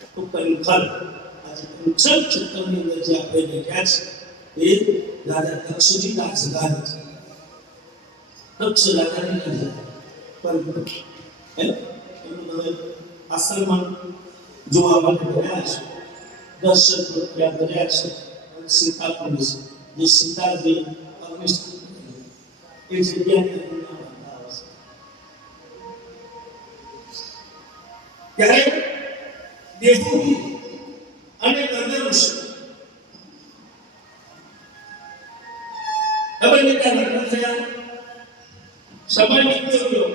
તો પંખલ આજે પંચમ ક્ષેત્રની અંદર જે આપણે બેઠા છે એ રાજા દક્ષજી રાજગાર છે. દક્ષ રાજાની રાજા પંખ એમનું આશ્રમમાં જોવા માટે ગયા છે. દર્શન ત્યાં ગયા છે. સીતાકુંડ છે જે સીતાજી એ જગ્યાએ ત્યારે દેવહૂતિ અને ગંધર્વ ઋષિ અબલિકા લગ્ન થયા. સમય નીકળી ગયો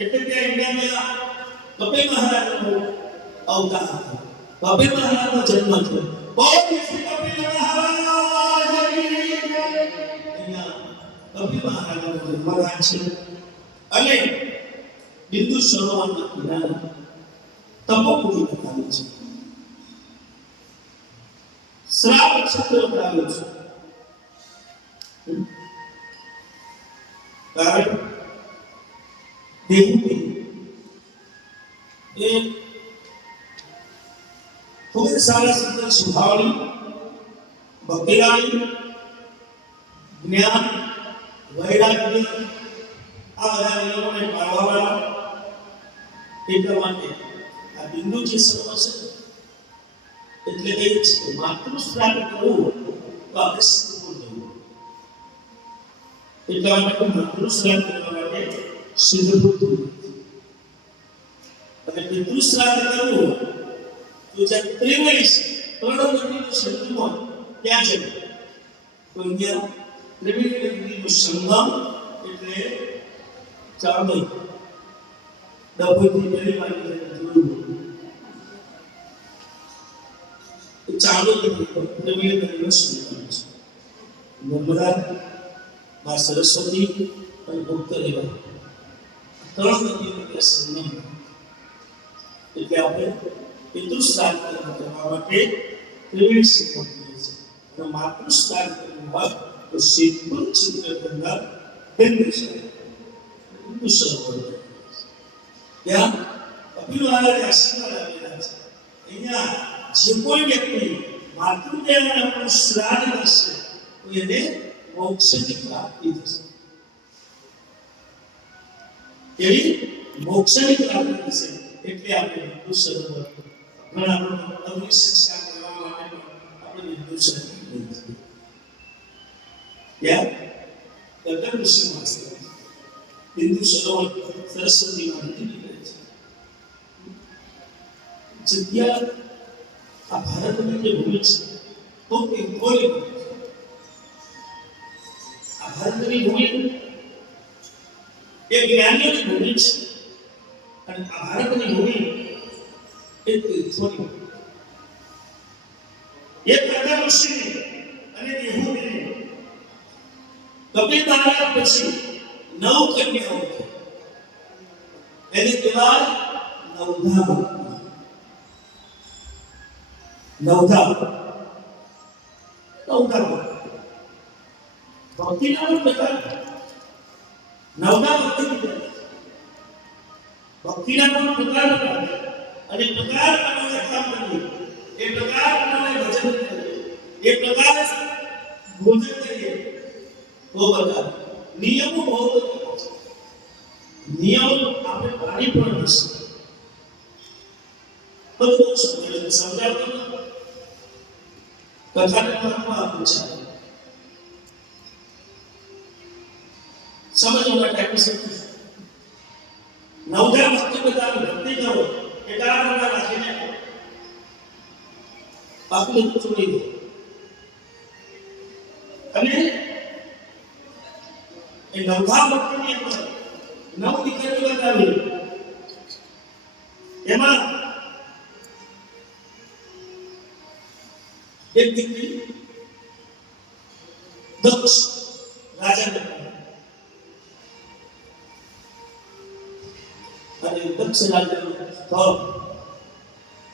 એટલે ત્યાં ઇન્ડિયામાં કપિલ મહારાજનો અવતાર હતો. કપિલ મહારાજનો જન્મ થયો. બહુ કપિલ મહારાજનો જન્મ થાય છે અને બિંદુ સરોવરના કિનારે તપોભૂમિ બતાવે છે. શ્રાવ નક્ષત્ર બતાવે છે. કારણ દેવહૂતિ એ ખૂબ જ સારા સુંદર સ્વભાવની, ભક્તિવાળી, જ્ઞાન, વૈરાગ્ય આ બધા નિયમોને પાળવાવાળા. એટલા માટે આ બિંદુ જે સર્વ છે એટલે કહે છે માતૃશ્રાદ્ધ કરવું તો આપણે સિદ્ધપુર જવું. એટલા માટે માતૃશ્રાદ્ધ કરવા માટે સિદ્ધપુર જવું અને પિતૃશ્રાદ્ધ કરવું તો જ્યાં ત્રિવેણી ત્રણ નદીનો સંગમ હોય ત્યાં જવું. તો અહીંયા ત્રિવેણી નદીનો સંગમ એટલે ચાંદોદ ડભોઈથી પહેલી વાર જોયું. ચાંદોદ ત્રિવેણી નદીનો સંગમ છે. નર્મદા, મા સરસ્વતી અને ભક્તરેવા ત્રણ નદીનો સંગમ એટલે આપણે પિતૃશ્રાદ્ધ કરવા માટે ત્રિવેણી સંગમ કરીએ છીએ. અને માતૃશ્રાદ્ધ કરવું હોય તો સિદ્ધપુર ચિત્રગંગા બિંદુ સરોવર ત્યાં કપિલ મહારાજ આશીર્વાદ આપેલા છે. અહીંયા જે કોઈ વ્યક્તિ માતૃદેવનું શ્રાદ્ધ કરશે તો એને મોક્ષની પ્રાપ્તિ થશે. એવી મોક્ષની પ્રાપ્તિ થશે. એટલે આપણે બિંદુ સરોવર ઘણા અગ્નિ સંસ્કાર કરવા માટે આપણે બિંદુ સરોવર ત્યાં ગગન ઋષિ વાસ બિંદુ સરોવર સરસ્વતીમાં નીકળે છે. જગ્યા આ ભારતની જે ભૂમિ છે તો એ કોઈ આ ભારતની ભૂમિ એ જ્ઞાનીઓની ભૂમિ છે અને આ ભારતની ભૂમિ એ તીર્થોની એ ગગન ઋષિ અને દેવહૂતિ કપિલ મહારાજ પછી 9 કન્યાઓ છે. એને કહેવાય નવધા ભક્તિના પણ પ્રકાર. નવધા ભક્તિના પણ પ્રકાર અને પ્રકાર પ્રમાણે કામ કરીએ. એ પ્રકાર પ્રમાણે ભજન કરીએ. એ પ્રકાર ભોજન કરીએ. બહુ બધા નિયમો બહુ બધા છે. નિયમો આપણે પાણી પણ નથી બધું સમજાવતો કથાને મહત્વ આપવું છે. સમજવા ટાઈમ છે. નવધા ભક્તિ બતાવે ભક્તિ કરો એકાગ્રતા રાખીને બાકી છોડી દો. અને એ નવધા ભક્તિની અંદર 9 દીકરીઓ બતાવી. એમાં એક દીકરી દક્ષ રાજાને અને દક્ષ રાજાનો સ્થળ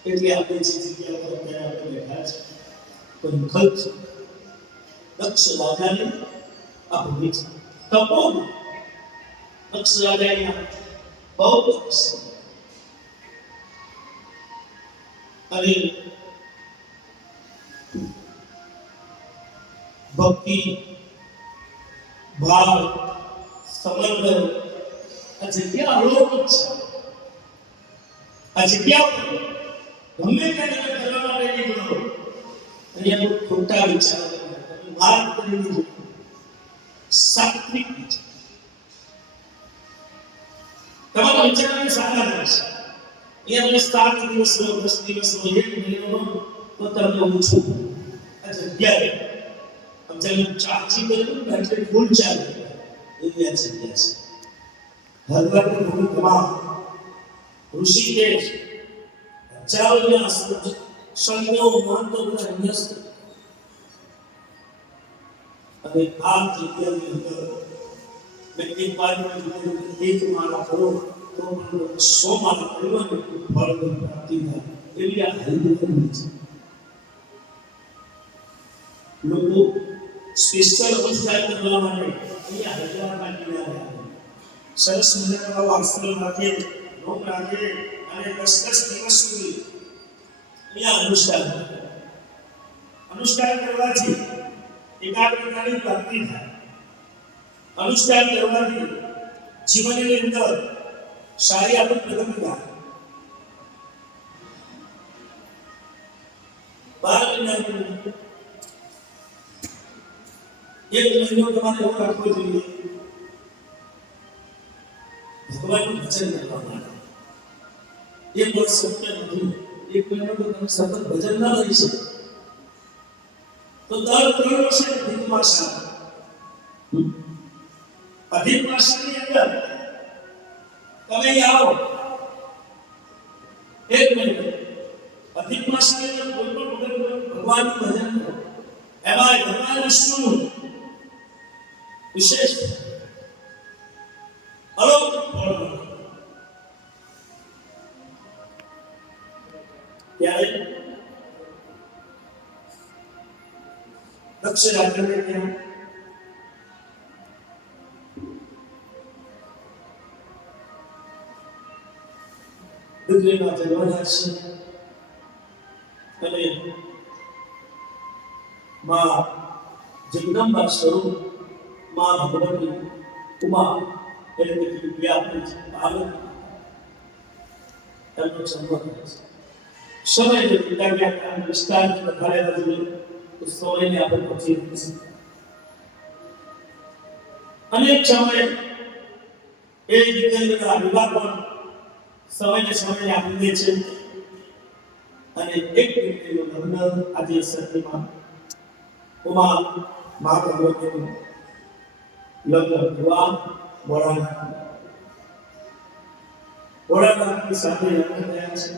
એટલે આપણે જે જગ્યા પર અત્યારે આપણે બેઠા છે કોઈ ખર્ચ દક્ષ રાજાને આ ભૂમિ છે. તપોવન દક્ષ રાજાની બહુ અને ભક્તિ ભાવ સમર્પણ આ જગ્યા અલૌકિક છે. આ જગ્યા ગમે ત્યાં તમે કરવા માટે નીકળો અહીંયા કોઈ ખોટા વિચારો માર્ગ કરીને સાત્વિક વિચાર તમારા વિચારોને સારા રહેશે. અહીંયા તમે 7 દિવસનો 10 દિવસનો 1 મહિનાનો તો તમને ઓછું આ જગ્યાએ જેને ચાચી કર્યું ને એટલે ફૂલ ચાલે એવી આ જગ્યા છે. હરવાની ભૂમિ તમામ ઋષિકેશ હજારોના સંતો મહંતો બધા ન્યસ્ત અને આ જગ્યાની અંદર એક બાજુ એક માળા કરો તો 100 માળા કરવાની ફળ પ્રાપ્તિ થાય એવી આ હરિભક્તિ છે. લોકો સ્પેશિયલ અવસ્થા કરવા માટે અહીંયા હરિદ્વારમાં નીકળ્યા સરસ મજાના આશ્રમ રાખે લોક રાખે અને 10 દિવસ સુધી અહીંયા અનુષ્ઠાન કરવાથી એકાગ્રતાની પ્રાપ્તિ થાય. અનુષ્ઠાન કરવાથી જીવનની અંદર સારી આપણી પ્રગતિ થાય. 12 મહિના એક મહિનો તમારે એવો રાખવો જોઈએ ભગવાનનું ભજન કરવા માટે. એક વર્ષ શક્ય નથી. એક મહિનો તો તમે સતત ભજન ના કરી શકો તો દર 3 વર્ષે અધિક માસ આવે. અધિક માસની અંદર તમે આવો એક મહિનો અધિક માસની અંદર કોઈ પણ ભગવાનનું ભજન કરો એમાં ભગવાન વિષ્ણુનું વિશેષ અલૌકિક ફળ મળે. ત્યારે દક્ષ રાજાને ત્યાં દીકરીના જન્મ છે અને માં જગદંબા સ્વરૂપ માં ભગવતી ઉમા એટલે કે વ્યાપી પાર્વતી એમનો જન્મ થયો છે. સમય જે પિતા વ્યાખ્યાન વિસ્તારથી બતાવ્યા જોઈએ તો સમયને આપણે પહોંચી નથી. અનેક સમયે એ દીકરીના વિવાહ પણ સમયને આપી દે છે અને એક દીકરીનું લગ્ન આજે સતીમાં ઉમા મા ભગવતીનું લગ્ન વિવાહ ભોળાનાથની સાથે લગ્ન થયા છે.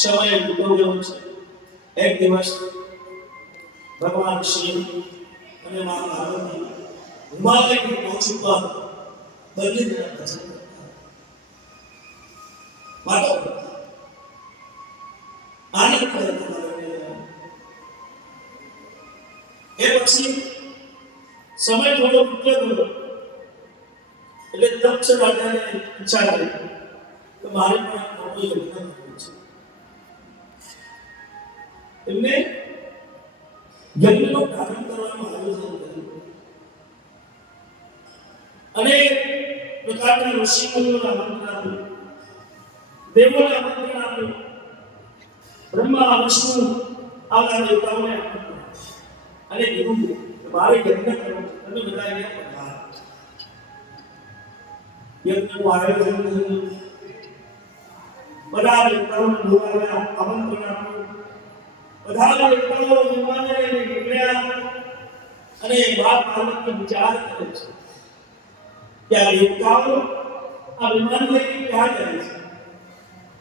સમય વીતો ગયો છે. એક દિવસ ભગવાન શિવ અને મા પાર્વતી હિમાલયની ટોચ ઉપર બંને જણા ભજન કરતા આનંદ કરતા. એ પછી સમય થોડો વીત્યો ગયો એટલે દક્ષ રાજાને ઈચ્છા થઈ કે મારે પણ મોટો યજ્ઞ કરવો છે. એમને યજ્ઞનો પ્રારંભ કરવાનું આયોજન કર્યું અને પ્રકારના ઋષિમુનિઓને આમંત્રણ આપ્યું, દેવોને આમંત્રણ આપ્યું, બ્રહ્મા વિષ્ણુ આવા દેવતાઓને આમંત્રણ અને કીધું મારે યજ્ઞ કરવો તમે બધા અહીંયા યજ્ઞનું આયોજન કર્યું. બધા દેવતાઓને બોલાવ્યા, આમંત્રણ આપ્યું. બધા દેવતાઓ વિમાને નીકળ્યા અને મા પાર્વતી વિચાર કરે છે કે આ દેવતાઓ આ વિમાન લઈને ક્યાં જાય છે.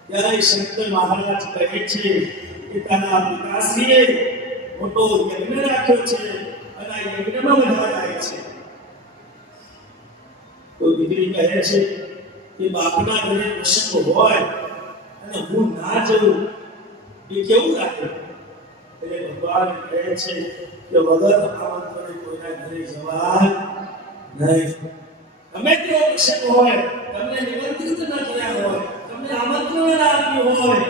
ત્યારે શંકર મહારાજ કહે છે કે તારા પિતાશ્રીએ મોટો યજ્ઞ રાખ્યો છે અને આ યજ્ઞમાં બધા જાય છે. તો દીકરી કહે છે કે બાપના ઘરે પ્રસંગ હોય અને હું ના જઉં એ કેવું લાગે. એટલે ભગવાન કહે છે કે વગર આમંત્રણે કોઈના ઘરે જવાય નહીં. ગમે તેવો પ્રસંગ હોય, તમને નિમંત્રિત ન કર્યા હોય, તમને આમંત્રણ ના આપ્યું હોય